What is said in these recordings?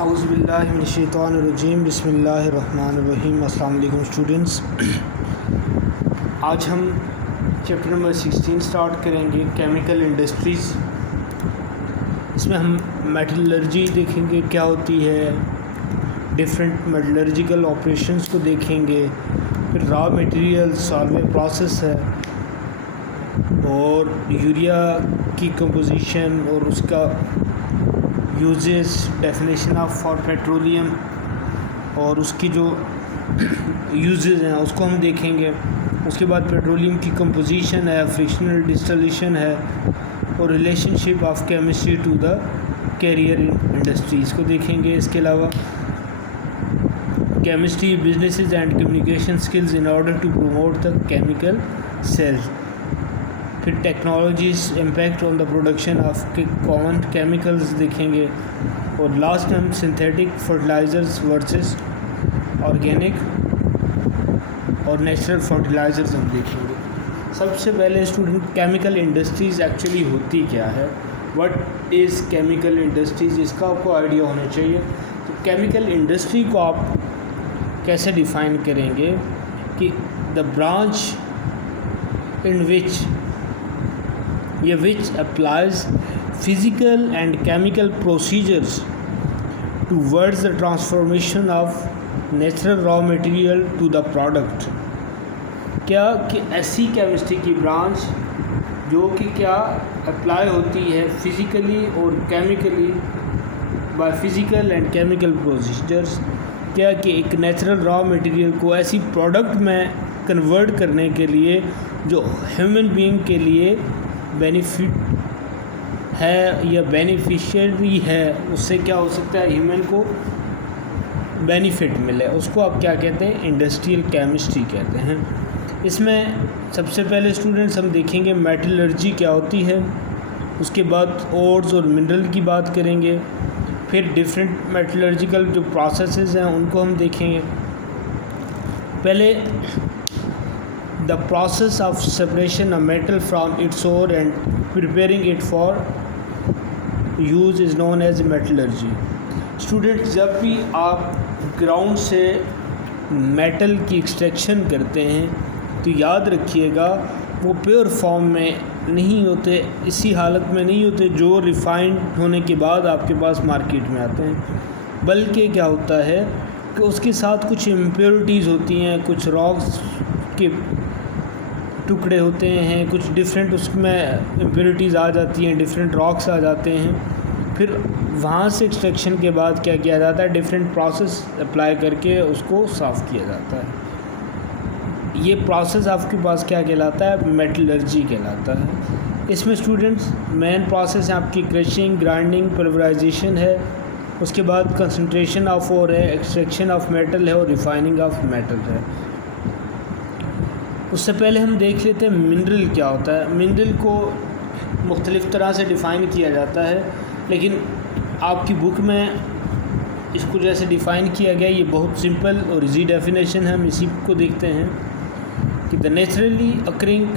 औज़ुबिल्लाहिमिनश्शैतानिर्रजीम बिस्मिल्लाहिर्रहमानिर्रहीम। अस्सलाम वालेकुम स्टूडेंट्स। आज हम चैप्टर नंबर 16 स्टार्ट करेंगे, केमिकल इंडस्ट्रीज़। इसमें हम मेटलर्जी देखेंगे क्या होती है, डिफरेंट मेटलर्जिकल ऑपरेशंस को देखेंगे, फिर रॉ मटेरियल सॉल्वे प्रोसेस है और यूरिया की कंपोजिशन और उसका uses, definition of for petroleum और उसकी जो यूजेस हैं उसको हम देखेंगे। उसके बाद पेट्रोलियम की कंपोजिशन है, फ्रिक्शनल डिस्टिलेशन है और relationship of chemistry to the career industries को देखेंगे। इसके अलावा chemistry, businesses and communication skills in order to promote the chemical sales. फिर technologies impact on the production of common chemicals देखेंगे और लास्ट हम सिंथेटिक फर्टिलाइज़र्स वर्सेस ऑर्गेनिक और natural fertilizers हम देखेंगे। सबसे पहले स्टूडेंट, केमिकल इंडस्ट्रीज़ एक्चुअली होती क्या है, व्हाट इज़ केमिकल इंडस्ट्रीज़, इसका आपको आइडिया होना चाहिए। तो केमिकल इंडस्ट्री को आप कैसे डिफ़ाइन करेंगे कि the branch in which applies physical and chemical procedures towards the transformation of natural raw material to the product। क्या कि ऐसी केमिस्ट्री की ब्रांच जो कि क्या अप्लाई होती है फिज़िकली और chemically by physical and chemical procedures, क्या कि एक नेचुरल रॉ मटेरियल को ऐसी प्रोडक्ट में कन्वर्ट करने के लिए जो ह्यूमन बीइंग के लिए बेनिफिट है या बेनिफिशियरी है, उससे क्या हो सकता है, ह्यूमन को बेनिफिट मिले, उसको आप क्या कहते हैं, इंडस्ट्रियल केमिस्ट्री कहते हैं। इसमें सबसे पहले स्टूडेंट्स हम देखेंगे मेटलर्जी क्या होती है, उसके बाद ओर्स और मिनरल की बात करेंगे, फिर डिफरेंट मेटलर्जिकल जो प्रोसेसेस हैं उनको हम देखेंगे। पहले the process of separation of metal from its ore and preparing it for use is known as metallurgy। Student, जब भी आप ग्राउंड से मेटल की एक्सट्रैक्शन करते हैं तो याद रखिएगा वो प्योर फॉर्म में नहीं होते, इसी हालत में नहीं होते जो रिफाइंड होने के बाद आपके पास मार्केट में आते हैं, बल्कि क्या होता है कि उसके साथ कुछ इम्प्योरिटीज़ होती हैं, कुछ रॉक्स के टुकड़े होते हैं, कुछ डिफरेंट उसमें इम्प्योरिटीज़ आ जाती हैं, डिफरेंट रॉक्स आ जाते हैं। फिर वहाँ से एक्सट्रैक्शन के बाद क्या किया जाता है, डिफरेंट प्रोसेस अप्लाई करके उसको साफ़ किया जाता है। ये प्रोसेस आपके पास क्या कहलाता है, मेटलर्जी कहलाता है। इसमें स्टूडेंट्स मेन प्रोसेस है आपकी क्रशिंग, ग्राइंडिंग, पल्वराइजेशन है, उसके बाद कंसंट्रेशन ऑफ ओर है, एक्सट्रैक्शन ऑफ मेटल है और रिफाइनिंग ऑफ मेटल है। उससे पहले हम देख लेते हैं मिनरल क्या होता है। मिनरल को मुख्तलिफ़ तरह से डिफ़ाइन किया जाता है, लेकिन आपकी बुक में इसको जैसे डिफ़ाइन किया गया ये बहुत सिंपल और इजी डेफिनेशन है। हम इसी को देखते हैं कि the naturally occurring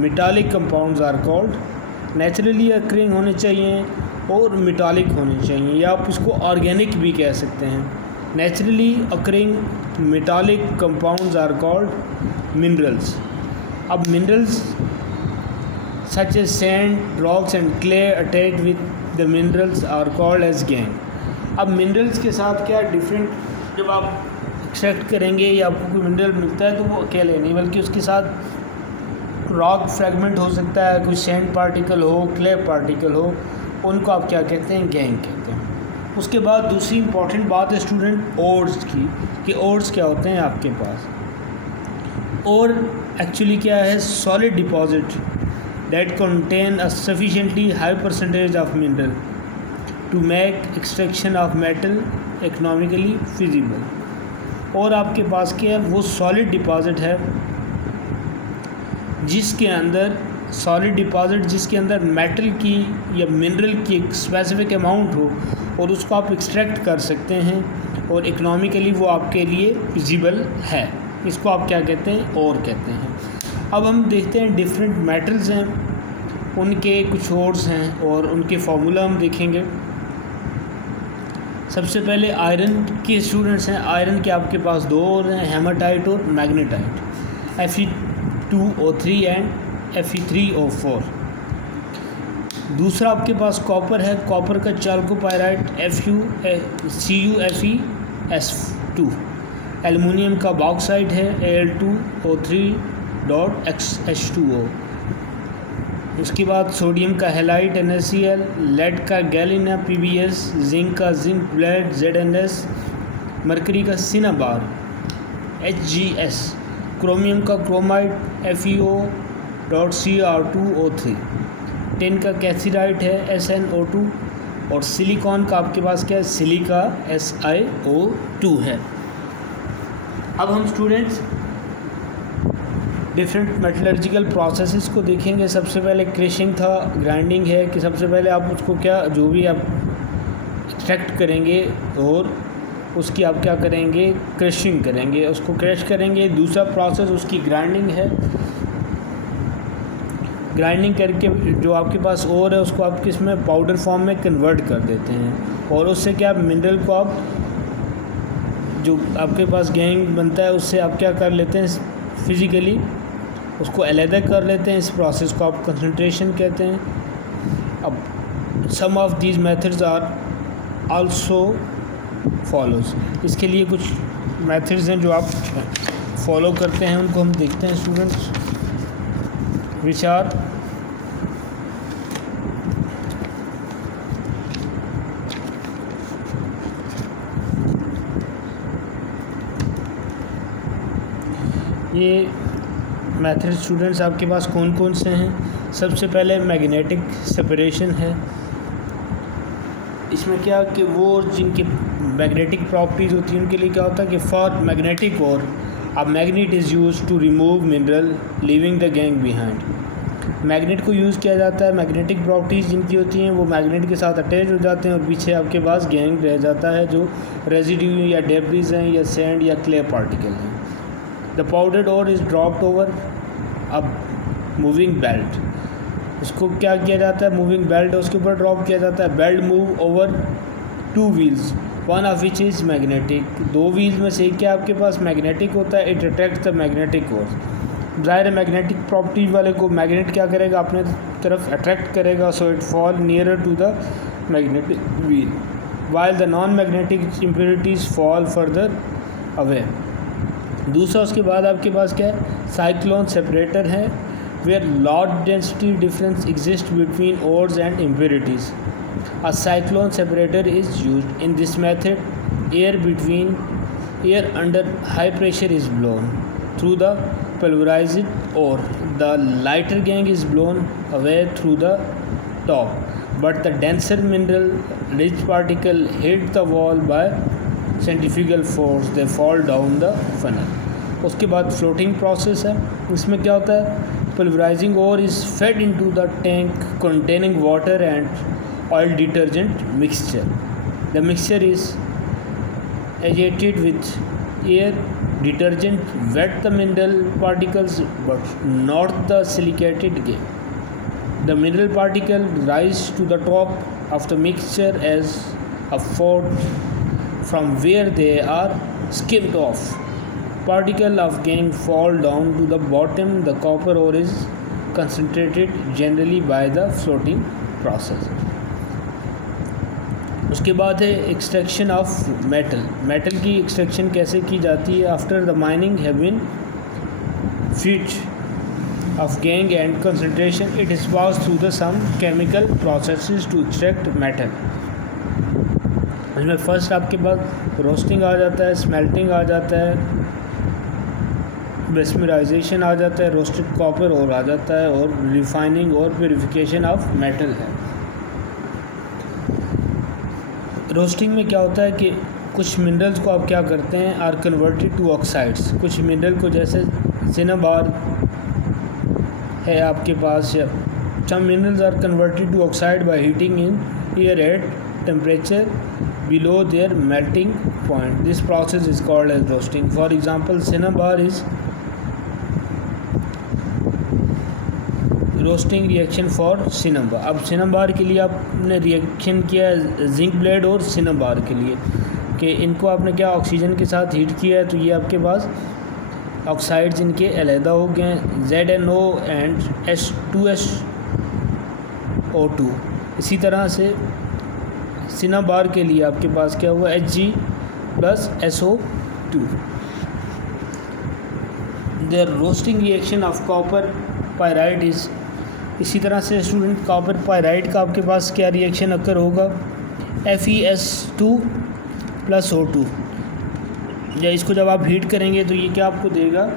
metallic compounds are called, naturally occurring होने चाहिए और मेटालिक होने चाहिए, या आप इसको ऑर्गेनिक भी कह सकते हैं। Naturally occurring metallic compounds are called minerals. अब minerals such as sand, rocks and clay attached with the minerals are called as gangue. अब मिनरल्स के साथ क्या डिफरेंट, जब आप एक्सट्रैक्ट करेंगे या आपको कोई मिनरल मिलता है तो वो अकेले नहीं बल्कि उसके साथ रॉक फ्रेगमेंट हो सकता है, कोई सैंड पार्टिकल हो, क्ले पार्टिकल हो, उनको आप क्या कहते हैं, गैंग कहते हैं। उसके बाद दूसरी इंपॉर्टेंट बात है स्टूडेंट ओर्स की, कि ओर्स क्या होते हैं आपके पास। और एक्चुअली क्या है, solid deposit that contain a sufficiently high percentage of mineral to make extraction of metal economically feasible. और आपके पास क्या है, वो सॉलिड डिपॉजिट है जिसके अंदर सॉलिड डिपॉजिट जिसके अंदर मेटल की या मिनरल की एक स्पेसिफिक अमाउंट हो और उसको आप एक्सट्रैक्ट कर सकते हैं और इकोनॉमिकली वो आपके लिए फिजिबल है। इसको आप क्या कहते हैं, और कहते हैं। अब हम देखते हैं डिफरेंट मेटल्स हैं, उनके कुछ ओर्स हैं और उनके फार्मूला हम देखेंगे। सबसे पहले आयरन के स्टूडेंट्स हैं। आयरन के आपके पास दो और हैं, हेमाटाइट और मैग्नेटाइट, Fe2O3 एंड Fe3O4। दूसरा आपके पास कॉपर है। कॉपर का चाल्कोपाइराइट CuFeS2। एल्युमिनियम का बॉक्साइट है Al2O3.H2O। उसके बाद सोडियम का हैलाइट NaCl, लेड का गैलिना PbS, जिंक का जिंक ब्लेड ZnS, मरकरी का सिनाबार HgS, क्रोमियम का क्रोमाइट FeO.Cr2O3, टिन का कैल्सिराइट है SnO2 और सिलिकॉन का आपके पास क्या है, सिलिका SiO2 है। अब हम स्टूडेंट्स डिफरेंट मेटलर्जिकल प्रोसेसेस को देखेंगे। सबसे पहले क्रेशिंग था, ग्राइंडिंग है कि सबसे पहले आप उसको क्या जो भी आप एक्सट्रैक्ट करेंगे और उसकी आप क्या करेंगे, क्रशिंग करेंगे, उसको क्रश करेंगे। दूसरा प्रोसेस उसकी ग्राइंडिंग है। ग्राइंडिंग करके जो आपके पास और है उसको आप किस में पाउडर फॉर्म में कन्वर्ट कर देते हैं और उससे क्या मिनरल को आप जो आपके पास गैंग बनता है उससे आप क्या कर लेते हैं, फिज़िकली उसको अलग कर लेते हैं। इस प्रोसेस को आप कंसंट्रेशन कहते हैं। अब some of these methods are also follows. इसके लिए कुछ मेथड्स हैं जो आप फॉलो करते हैं, उनको हम देखते हैं स्टूडेंट्स, विच आर ये मेथड स्टूडेंट्स आपके पास कौन कौन से हैं। सबसे पहले मैग्नेटिक सेपरेशन है। इसमें क्या कि वो जिनकी मैग्नेटिक प्रॉपर्टीज़ होती हैं उनके लिए क्या होता है कि फॉर मैग्नेटिक और अब magnet is use to remove mineral leaving the gangue behind. Magnet को यूज़ किया जाता है, मैग्नेटिक प्रॉपर्टीज़ जिनकी होती हैं वो मैग्नेट के साथ अटैच हो जाते हैं और पीछे आपके पास गैंग रह जाता है जो रेजिड्यू या डेब्रिज हैं या सैंड या क्ले पार्टिकल हैं। The powdered ore is dropped over a moving belt. इसको क्या किया जाता है, मूविंग बेल्ट उसके ऊपर ड्रॉप किया जाता है। Belt move over 2 wheels, one of which is magnetic. 2 wheels में से क्या आपके पास मैग्नेटिक होता है, it attracts the magnetic force. ज़ाहिर है मैग्नेटिक प्रॉपर्टीज वाले को मैग्नेट क्या करेगा, अपने तरफ अट्रैक्ट करेगा, so it fall nearer to the magnetic wheel, while the non magnetic impurities fall further away. दूसरा उसके बाद आपके पास क्या है, साइक्लोन सेपरेटर है, where lot density difference exist between ores and impurities. A cyclone separator is used in this method. Air under high pressure is blown through the pulverized ore. The lighter gang is blown away through the top, but the denser mineral rich particle hit the wall by centrifugal force. They fall down the funnel. उसके बाद floating process है। इसमें क्या होता है, pulverizing ore is fed into the tank containing water and oil detergent mixture. The mixture is agitated with air. Detergent wet the mineral particles but not the silicated game. The mineral particle rise to the top of the mixture as a fort from where they are skimmed off. Particle of gang fall down to the bottom. The copper ore is concentrated generally by the floating process. उसके बाद है extraction of metal. Metal की extraction कैसे की जाती है, after the mining have been feet of gangue and concentration it is pass through the some chemical processes to extract metal. इसमें first आपके पास रोस्टिंग आ जाता है, स्मेल्टिंग आ जाता है, मेस्मराइजेशन आ जाता है, रोस्टेड कॉपर और आ जाता है, और रिफाइनिंग और प्योरीफिकेशन ऑफ मेटल है। रोस्टिंग में क्या होता है कि कुछ मिनरल्स को आप क्या करते हैं, आर कन्वर्टेड टू ऑक्साइड्स। कुछ मिनरल को जैसे सिनाबार है आपके पास, या some minerals are converted to oxide by heating in air at temperature below their melting point. This process is called as roasting. For example cinnabar is roasting reaction for cinema. अब cinema के लिए आपने reaction किया है zinc blende और cinema के लिए, कि इनको आपने क्या ऑक्सीजन के साथ हीट किया है, तो ये आपके पास ऑक्साइड्स इनके अलहदा हो गए हैं, ZnO एंड H2SO2। इसी तरह से सिनेमा के लिए आपके पास क्या हुआ, Hg+SO2। Their roasting reaction of copper pyrite is, इसी तरह से स्टूडेंट कॉपर पायराइड का आपके पास क्या रिएक्शन अकर होगा, FeS2+O2। या इसको जब आप हीट करेंगे तो ये क्या आपको देगा,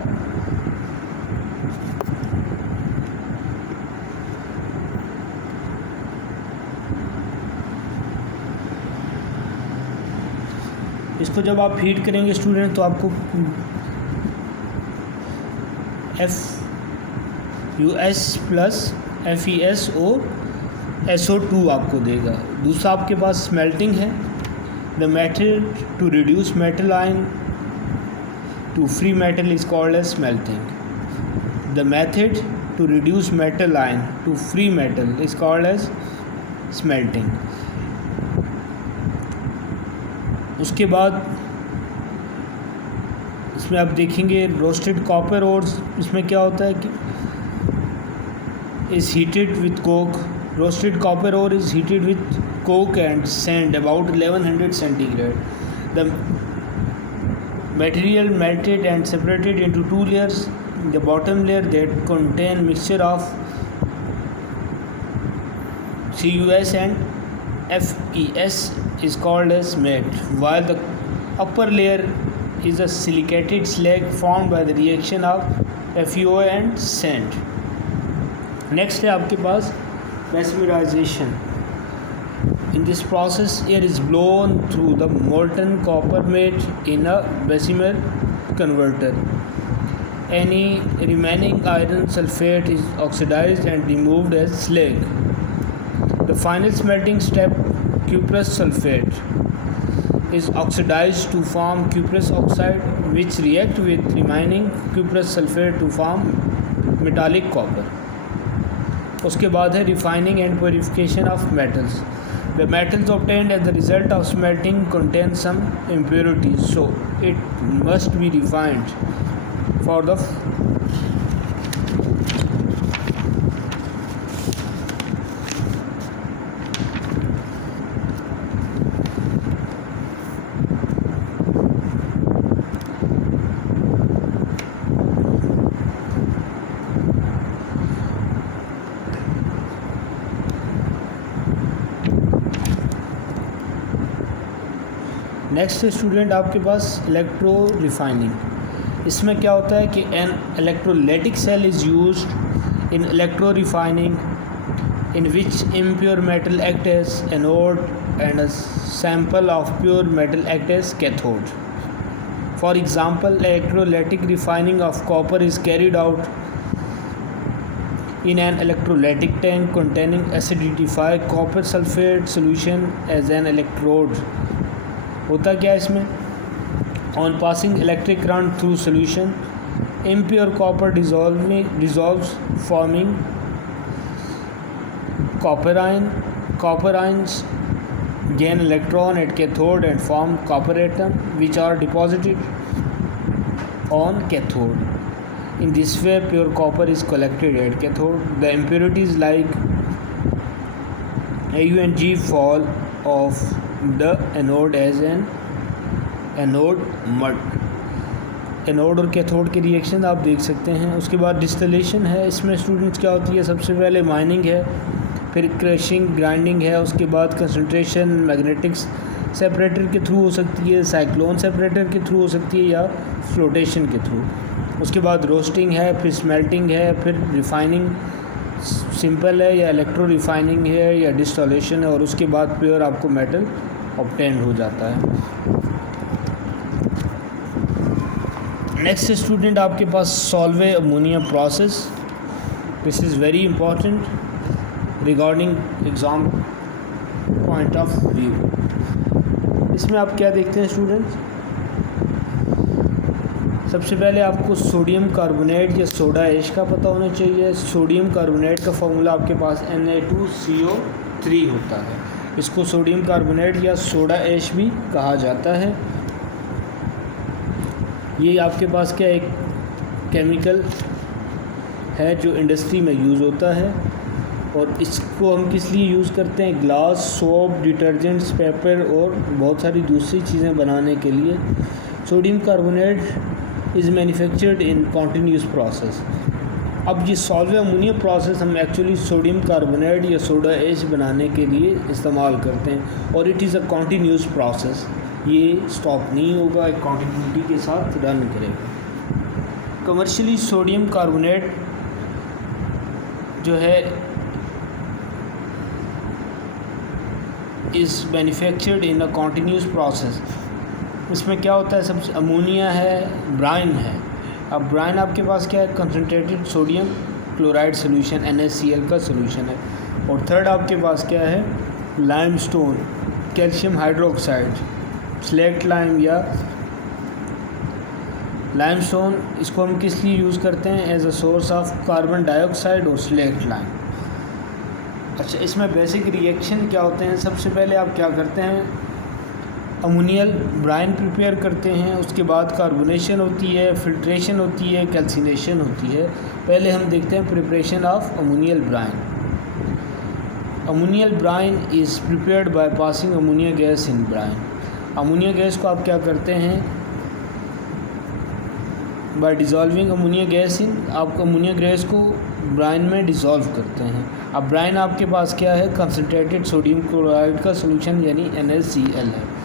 इसको जब आप हीट करेंगे स्टूडेंट तो आपको FeS+FeSO2 आपको देगा। दूसरा आपके पास स्मेल्टिंग है। The method to reduce metal ion to free metal is called as smelting. The method to reduce metal ion to free metal is called as smelting. उसके बाद इसमें आप देखेंगे रोस्टेड कॉपर ओर्स, इसमें क्या होता है कि is heated with coke. Roasted copper ore is heated with coke and sand about 1100 centigrade. The material melted and separated into two layers. The bottom layer that contain mixture of CuS and FeS is called as matte, while the upper layer is a silicated slag formed by the reaction of FeO and sand. Next है आपके पास bessemerization. In this process air is blown through the molten copper matte in a Bessemer converter. Any remaining iron sulphate is oxidised and removed as slag. The final smelting step, cuprous sulfate is oxidized to form cuprous oxide, which react with remaining cuprous sulfate to form metallic copper. उसके बाद है refining and purification of metals. The metals obtained as the result of smelting contain some impurities, so it must be refined for the next student आपके पास electro refining. इसमें क्या होता है कि an electrolytic cell is used in electro refining in which impure metal act as anode and a sample of pure metal act as cathode. For example, electrolytic refining of copper is carried out in an electrolytic tank containing acidified copper sulfate solution as an electrode. होता क्या है इसमें, on passing electric current through solution impure copper dissolves forming copper ion. Copper ions gain electron at cathode and form copper atom which are deposited on cathode. In this way pure copper is collected at cathode. The impurities like AU and G fall off the anode as an anode mud. Anode और cathode के reaction आप देख सकते हैं। उसके बाद distillation है। इसमें स्टूडेंट्स क्या होती है, सबसे पहले माइनिंग है, फिर क्रशिंग ग्राइंडिंग है, उसके बाद कंसंट्रेशन मैग्नेटिक्स सेपरेटर के थ्रू हो सकती है, साइक्लोन सेपरेटर के थ्रू हो सकती है या फ्लोटेशन के थ्रू। उसके बाद रोस्टिंग है, फिर स्मेल्टिंग है, फिर रिफाइनिंग सिंपल है या इलेक्ट्रो रिफाइनिंग है या डिस्टॉलेशन है, और उसके बाद प्योर आपको मेटल ऑब्टेन हो जाता है। नेक्स्ट स्टूडेंट आपके पास Solvay ammonia process. This is very important regarding exam point of view. इसमें आप क्या देखते हैं स्टूडेंट्स, सबसे पहले आपको सोडियम कार्बोनेट या सोडा ऐश का पता होना चाहिए। सोडियम कार्बोनेट का फॉर्मूला आपके पास Na2CO3 होता है। इसको सोडियम कार्बोनेट या सोडा ऐश भी कहा जाता है। ये आपके पास क्या एक केमिकल है जो इंडस्ट्री में यूज़ होता है, और इसको हम किस लिए यूज़ करते हैं? ग्लास, सोप, डिटर्जेंट्स, पेपर और बहुत सारी दूसरी चीज़ें बनाने के लिए। Sodium carbonate is manufactured in continuous process. अब ये सॉल्व अमोनिया प्रोसेस हम एक्चुअली सोडियम कार्बोनेट या सोडा ऐश बनाने के लिए इस्तेमाल करते हैं, और it is a continuous process. ये स्टॉप नहीं होगा, एक कॉन्टीन्यूटी के साथ रन करेगा। कमर्शियली सोडियम कार्बोनेट जो है is manufactured in a continuous process. इसमें क्या होता है? सबसे अमोनिया है, ब्राइन है। अब ब्राइन आपके पास क्या है? Concentrated sodium chloride solution NaCl का सोल्यूशन है। और थर्ड आपके पास क्या है? Limestone, calcium hydroxide, slaked lime या लाइमस्टोन। इसको हम किस लिए यूज़ करते हैं? As a source of carbon dioxide और स्लेक्ट लाइम। अच्छा, इसमें बेसिक रिएक्शन क्या होते हैं? सबसे पहले आप क्या करते हैं? अमोनियल ब्राइन प्रिपेयर करते हैं, उसके बाद कार्बोनेशन होती है, फिल्ट्रेशन होती है, कैल्सिनेशन होती है। पहले हम देखते हैं preparation of ammoniacal brine. Ammoniacal brine is prepared by passing ammonia gas in brine. Ammonia gas को आप क्या करते हैं? By dissolving ammonia gas in, आप अमोनिया गैस को ब्राइन में डिज़ोल्व करते हैं। अब ब्राइन आपके पास क्या है? कंसनट्रेटेड सोडियम क्लोराइड का सोल्यूशन यानी NaCl है।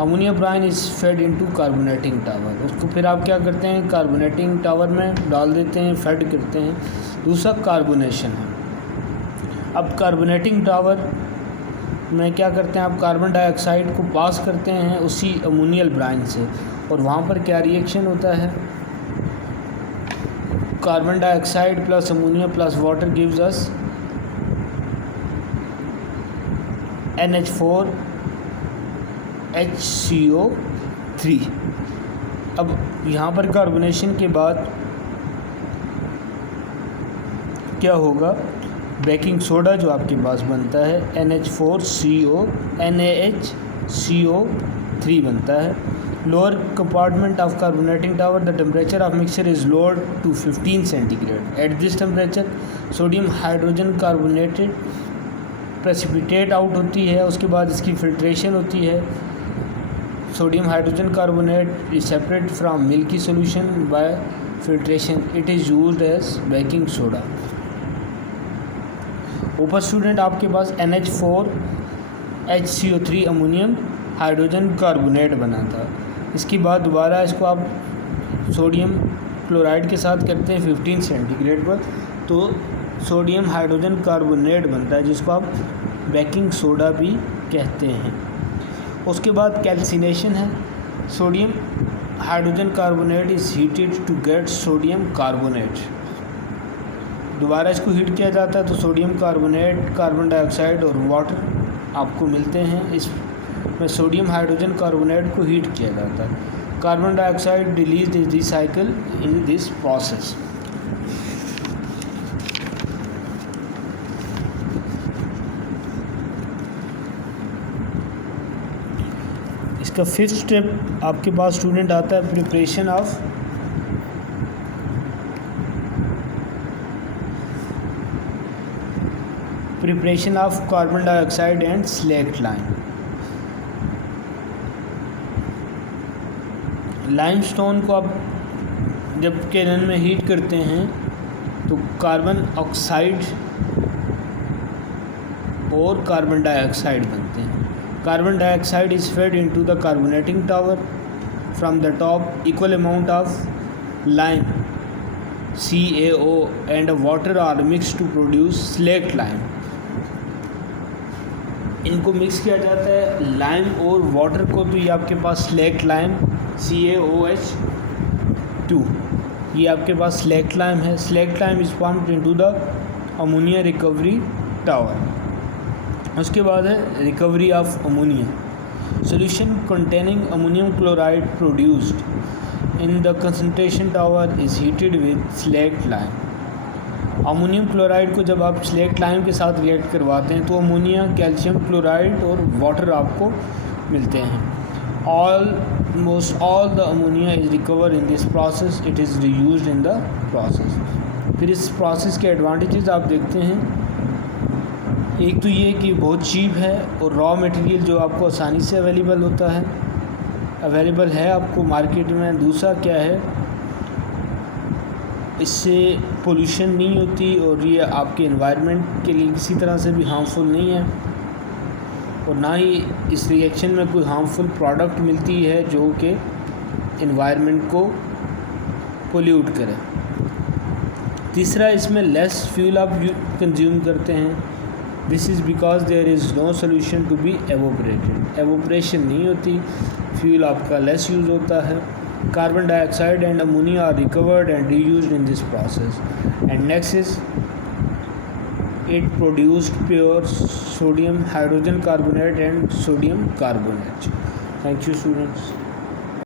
Ammonia brine is fed into carbonating tower. उसको फिर आप क्या करते हैं? कार्बोनेटिंग टावर में डाल देते हैं, फेड करते हैं। दूसरा कार्बोनेशन है। अब कार्बोनेटिंग टावर में क्या करते हैं? आप कार्बन डाइऑक्साइड को पास करते हैं उसी अमोनियल ब्राइन से, और वहाँ पर क्या रिएक्शन होता है? Carbon dioxide plus ammonia plus water gives us NH4 HCO3। अब यहाँ पर कार्बोनेशन के बाद क्या होगा? बेकिंग सोडा जो आपके पास बनता है NH4CO NaHCO3 बनता है। Lower compartment of carbonating tower, the temperature of mixture is lowered to 15 centigrade. At this temperature sodium hydrogen carbonated precipitate out होती है। उसके बाद इसकी फिल्ट्रेशन होती है। Sodium hydrogen carbonate is separate from milky solution by filtration. It is used as baking soda. ऊपर student आपके पास NH4 HCO3 ammonium hydrogen carbonate बना था। इसके बाद दोबारा इसको आप सोडियम क्लोराइड के साथ करते हैं 15 सेंटीग्रेड पर, तो सोडियम हाइड्रोजन कार्बोनेट बनता है, जिसको आप बेकिंग सोडा भी कहते हैं। उसके बाद कैल्सिनेशन है। Sodium hydrogen carbonate is heated to get sodium carbonate. दोबारा इसको हीट किया जाता है तो सोडियम कार्बोनेट, कार्बन डाइऑक्साइड और वाटर आपको मिलते हैं। इसमें सोडियम हाइड्रोजन कार्बोनेट को हीट किया जाता है। Carbon dioxide release is recycle in this process. इसका फिफ्थ स्टेप आपके पास स्टूडेंट आता है preparation of carbon dioxide and slaked lime. Limestone को आप जब केलन में हीट करते हैं तो कार्बन ऑक्साइड और कार्बन डाइऑक्साइड बनते हैं। Carbon dioxide is fed into the carbonating tower from the top. Equal amount of lime CaO and water are mix to produce slaked lime. इनको मिक्स किया जाता है लाइम और वाटर को, तो ये आपके पास स्लेक्ट लाइम CaOH2, ये आपके पास स्लेक्ट लाइम है। Slaked lime is pumped into the ammonia recovery tower. उसके बाद है recovery of ammonia. Solution containing ammonium chloride produced. in the concentration tower is heated with slaked lime. Ammonium chloride को जब आप slaked lime के साथ react करवाते हैं तो अमोनिया, कैल्शियम क्लोराइड और वाटर आपको मिलते हैं. Almost all the ammonia is recovered in this process. It is reused in the process. फिर इस प्रोसेस के एडवांटेजेस आप देखते हैं. एक तो ये कि बहुत चीप है और रॉ मटेरियल जो आपको आसानी से अवेलेबल है आपको मार्केट में. दूसरा क्या है, इससे पोल्यूशन नहीं होती और ये आपके एनवायरनमेंट के लिए किसी तरह से भी हार्मफुल नहीं है और ना ही इस रिएक्शन में कोई हार्मफुल प्रोडक्ट मिलती है जो कि एनवायरनमेंट को पोल्यूट करे. तीसरा, इसमें लेस फ्यूल आप कंज्यूम करते हैं. This is because there is no solution to be evaporated. Evaporation नहीं होती, फ्यूल आपका लेस यूज़ होता है. Carbon dioxide and ammonia are recovered and reused in this process. And next is it produced pure sodium hydrogen carbonate and sodium carbonate. Thank you, students.